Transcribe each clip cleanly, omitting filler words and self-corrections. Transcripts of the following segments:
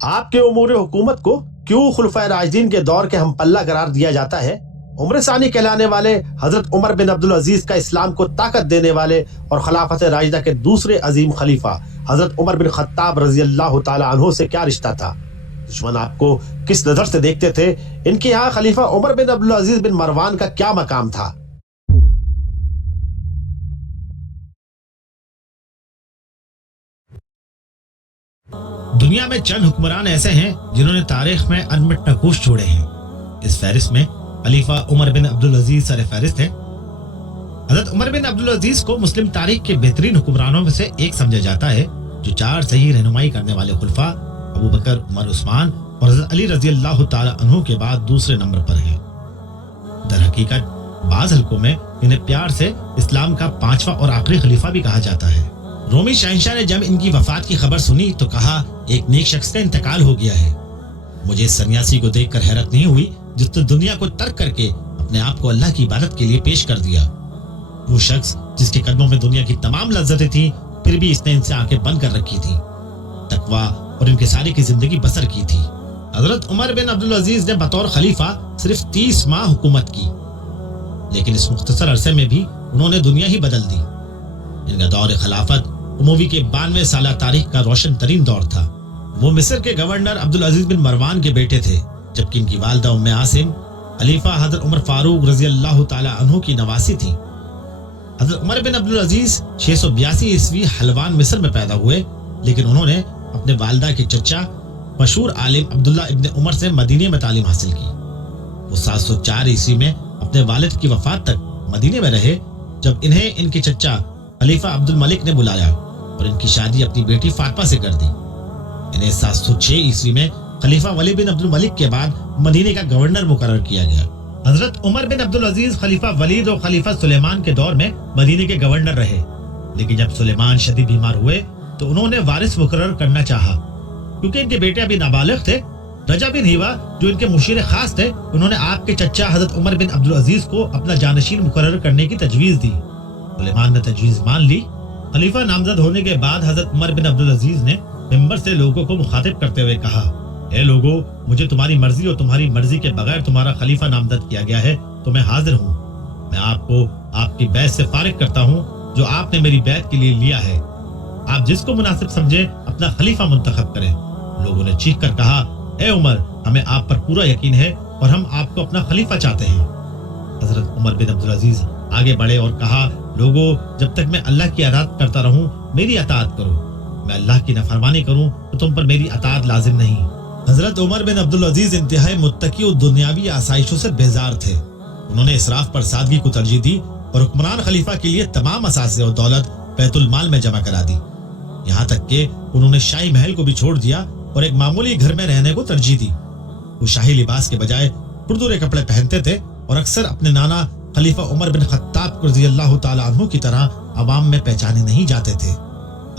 آپ کے امور حکومت کو کیوں خلفائے راشدین کے دور کے ہم پلہ قرار دیا جاتا ہے؟ عمر ثانی کہلانے والے حضرت عمر بن عبدالعزیز کا اسلام کو طاقت دینے والے اور خلافت راشدہ کے دوسرے عظیم خلیفہ حضرت عمر بن خطاب رضی اللہ تعالی عنہ سے کیا رشتہ تھا؟ دشمن آپ کو کس نظر سے دیکھتے تھے؟ ان کے یہاں خلیفہ عمر بن عبدالعزیز بن مروان کا کیا مقام تھا؟ دنیا میں چند حکمران ایسے ہیں جنہوں نے تاریخ میں انمٹ نقوش چھوڑے ہیں۔ اس فہرست میں خلیفہ عمر بن عبدالعزیز سر فہرست ہے۔ حضرت عمر بن عبدالعزیز کو مسلم تاریخ کے بہترین حکمرانوں میں سے ایک سمجھا جاتا ہے، جو 4 صحیح رہنمائی کرنے والے خلفاء ابو بکر، عمر، عثمان اور حضرت علی رضی اللہ تعالی عنہ کے بعد دوسرے نمبر پر ہیں۔ در حقیقت بعض حلقوں میں انہیں پیار سے اسلام کا 5واں اور آخری خلیفہ بھی کہا جاتا ہے۔ رومی شہنشاہ نے جب ان کی وفات کی خبر سنی تو کہا، ایک نیک شخص کا انتقال ہو گیا ہے۔ مجھے اس سنیاسی کو دیکھ کر حیرت نہیں ہوئی جس نے دنیا کو ترک کر کے اپنے آپ کو اللہ کی عبادت کے لیے پیش کر دیا۔ وہ شخص جس کے قدموں میں دنیا کی تمام لذتیں تھیں، پھر بھی اس نے ان سے آنکھیں بند کر رکھی تھی، تقویٰ اور ان کے ساری کی زندگی بسر کی تھی۔ حضرت عمر بن عبدالعزیز نے بطور خلیفہ صرف 30 ماہ حکومت کی، لیکن اس مختصر عرصے میں بھی انہوں نے دنیا ہی بدل دی۔ ان کا دور خلافت اموی کے 92 سالہ تاریخ کا روشن ترین دور تھا۔ وہ مصر کے گورنر عبدالعزیز بن مروان کے بیٹے تھے، جبکہ ان کی والدہ ام عاصم خلیفہ حضرت عمر فاروق رضی اللہ تعالی عنہ کی نواسی تھی۔ حضرت عمر بن عبدالعزیز 682 عیسوی حلوان مصر میں پیدا ہوئے، لیکن انہوں نے اپنے والدہ کے چچا مشہور عالم عبداللہ ابن عمر سے مدینے میں تعلیم حاصل کی۔ وہ 704 عیسوی میں اپنے والد کی وفات تک مدینے میں رہے، جب انہیں ان کے چچا خلیفہ عبد الملک نے بلایا اور ان کی شادی اپنی بیٹی فاطمہ سے کر دی۔ انہیں 706 عیسوی میں خلیفہ ولی بن عبد الملک کے بعد مدینے کا گورنر مقرر کیا گیا۔ حضرت عمر بن عبدالعزیز خلیفہ ولید اور خلیفہ سلیمان کے دور میں مدینے کے گورنر رہے، لیکن جب سلیمان شدید بیمار ہوئے تو انہوں نے وارث مقرر کرنا چاہا۔ کیونکہ ان کے بیٹے ابھی نابالغ تھے، رجا بن ہیوا جو ان کے مشیر خاص تھے، انہوں نے آپ کے چچا حضرت عمر بن عبدالعزیز کو اپنا جانشین مقرر کرنے کی تجویز دی۔ سلیمان نے تجویز مان لی۔ خلیفہ نامزد ہونے کے بعد حضرت عمر بن عبدالعزیز نے منبر سے لوگوں کو مخاطب کرتے ہوئے کہا، اے لوگو، مجھے تمہاری مرضی اور تمہاری مرضی کے بغیر تمہارا خلیفہ نامزد کیا گیا ہے تو میں حاضر ہوں۔ میں آپ کو آپ کی بیعت سے فارغ کرتا ہوں جو آپ نے میری بیعت کے لیے لیا ہے۔ آپ جس کو مناسب سمجھیں اپنا خلیفہ منتخب کریں۔ لوگوں نے چیخ کر کہا، اے عمر، ہمیں آپ پر پورا یقین ہے اور ہم آپ کو اپنا خلیفہ چاہتے ہیں۔ حضرت عمر بن عبدالعزیز آگے بڑھے اور کہا، لوگو، جب تک میں اللہ کی اطاعت کرتا رہوں میری اطاعت کرو، میں اللہ کی نافرمانی کروں تو تم پر میری اطاعت لازم نہیں۔ حضرت عمر بن عبدالعزیز انتہائی متقی اور دنیاوی آسائشوں سے بیزار تھے۔ انہوں نے اسراف پر سادگی کو ترجیح دی اور حکمران خلیفہ کے لیے تمام اثاثے اور دولت بیت المال میں جمع کرا دی، یہاں تک کہ انہوں نے شاہی محل کو بھی چھوڑ دیا اور ایک معمولی گھر میں رہنے کو ترجیح دی۔ وہ شاہی لباس کے بجائے پردورے کپڑے پہنتے تھے اور اکثر اپنے نانا خلیفہ عمر بن خطاب رضی اللہ تعالی عنہ کی طرح عوام میں پہچانے نہیں جاتے تھے۔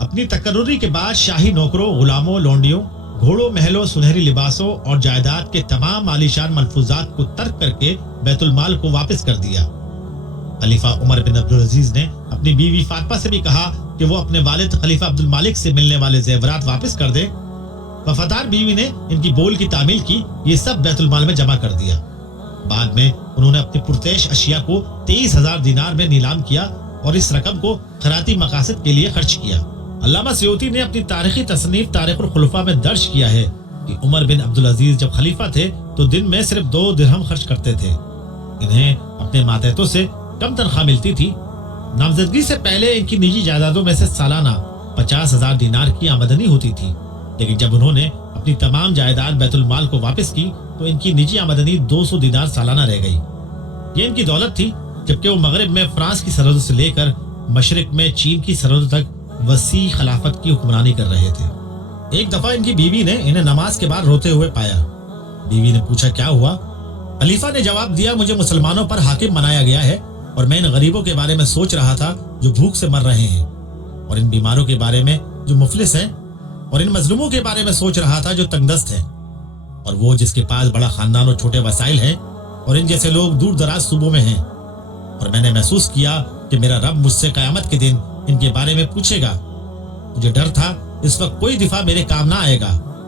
اپنی تقرری کے بعد شاہی نوکروں، غلاموں، لونڈیوں، گھوڑوں، محلوں، سنہری لباسوں اور جائیداد کے تمام عالیشان ملفوظات کو ترک کر کے بیت المال کو واپس کر دیا۔ خلیفہ عمر بن عبدالعزیز نے اپنی بیوی فاطمہ سے بھی کہا کہ وہ اپنے والد خلیفہ عبد الملک سے ملنے والے زیورات واپس کر دے۔ وفادار بیوی نے ان کی بول کی تعمیل کی، یہ سب بیت المال میں جمع کر دیا۔ بعد میں انہوں نے اپنی پرتعیش اشیاء کو 23,000 دینار میں نیلام کیا اور اس رقم کو خیراتی مقاصد کے لیے خرچ کیا۔ علامہ سیوطی نے اپنی تاریخی تصنیف تاریخ الخلفاء میں درج کیا ہے کہ عمر بن عبدالعزیز جب خلیفہ تھے تو دن میں صرف 2 درہم خرچ کرتے تھے۔ انہیں اپنے ماتحتوں سے کم تنخواہ ملتی تھی۔ نامزدگی سے پہلے ان کی نجی جائیدادوں میں سے سالانہ 50,000 دینار کی آمدنی ہوتی تھی، لیکن جب انہوں نے اپنی تمام جائیداد بیت المال کو واپس کی تو ان کی نجی آمدنی 200 دینار سالانہ رہ گئی۔ یہ ان کی دولت تھی، جبکہ وہ مغرب میں فرانس کی سرحدوں سے لے کر مشرق میں چین کی سرحدوں تک وسیع خلافت کی حکمرانی کر رہے تھے۔ ایک دفعہ ان کی بیوی نے انہیں نماز کے بعد روتے ہوئے پایا۔ بیوی نے پوچھا، کیا ہوا؟ خلیفہ نے جواب دیا، مجھے مسلمانوں پر حاکم بنایا گیا ہے اور میں ان غریبوں کے بارے میں سوچ رہا تھا جو بھوک سے مر رہے ہیں، اور ان بیماروں کے بارے میں جو مفلس ہیں، اور ان مظلوموں کے بارے میں سوچ رہا تھا جو تنگ دست ہیں، اور وہ جس کے پاس بڑا خاندان اور چھوٹے وسائل ہیں، اور ان جیسے لوگ دور دراز صوبوں میں ہیں۔ اور میں نے محسوس کیا کہ میرا رب مجھ سے قیامت کے دن ان کے بارے میں پوچھے گا۔ مجھے ڈر تھا اس وقت کوئی دفاع میرے کام نہ آئے گا،